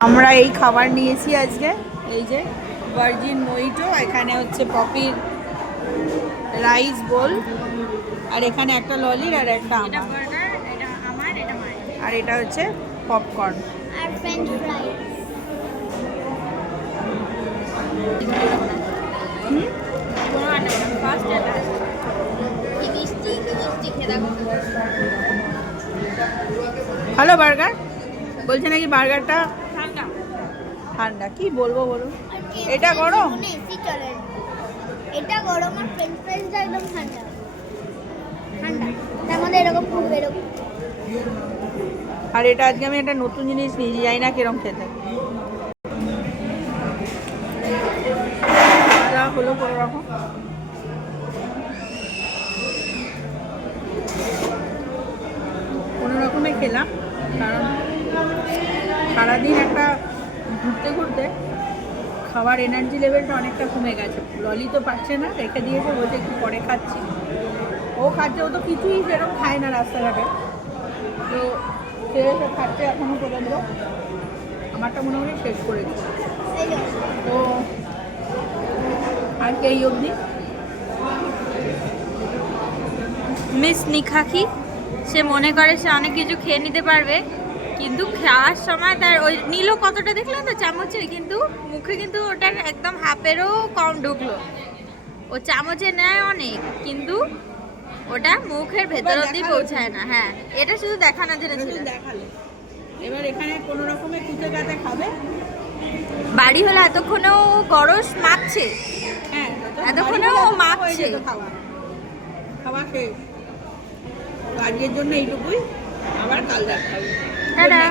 আমরা এই খাবার নিয়েছি আজকে, এই যে ভার্জিন মোহিটো, এখানে হচ্ছে পপির রাইস বোল, আর এখানে একটা ললির আর একটা আমার, আর এটা হচ্ছে পপকর্ন আর ফ্রেঞ্চ ফ্রাইজ। ভালো বার্গার বলছে নাকি, বার্গারটা ঠান্ডা। কি বলবো বলুন, এটা গরম, এটা গরম আর ফ্রেঞ্চ ফ্রাইজটা একদম ঠান্ডা ঠান্ডা, তার মধ্যে এরকম খুব এরকম। আর এটা আজকে আমি একটা নতুন জিনিস নিয়েছি, জানি না কিরম খেতে হলো কোনো রকম। কোনো রকমে খেলাম, কারণ সারাদিন একটা ঘুরতে ঘুরতে খাবার এনার্জি লেভেলটা অনেকটা কমে গেছে। ললি তো পাচ্ছে না, রেখে দিয়েছে, বলছে একটু পরে খাচ্ছি। ও খাচ্ছে, ও তো কিছুই সেরকম খায় না রাস্তাঘাটে, তো সে খাচ্ছে এখনও পর্যন্ত। আমারটা মোটামুটি শেষ করেছি, তো আর কি এই অবধি। মিস নিখাকি সে মনে করে সে অনেক কিছু খেয়ে নিতে পারবে, কিন্তু খাওয়ার সময় তার ওই নিল কতটা দেখলেন তো চামচে, কিন্তু মুখে কিন্তু ওটার একদম হাফেরও কম ঢুকলো। ও চামচে নেয় অনেক, কিন্তু ওটা মুখের ভেতর অব্দি পৌঁছায় না। হ্যাঁ, এটা শুধু দেখানোর জন্য ছিল। দেখালে এবার এখানে কোনো রকমে কুচে কাতে খাবে। বাড়ি হলে এতক্ষণেও গরস মাপছে, হ্যাঁ এতক্ষণেও মাপছে। খাওয়া খাওয়া শেষ, আজকের জন্য এইটুকুই, আবার কাল দেখা হবে। টাটা।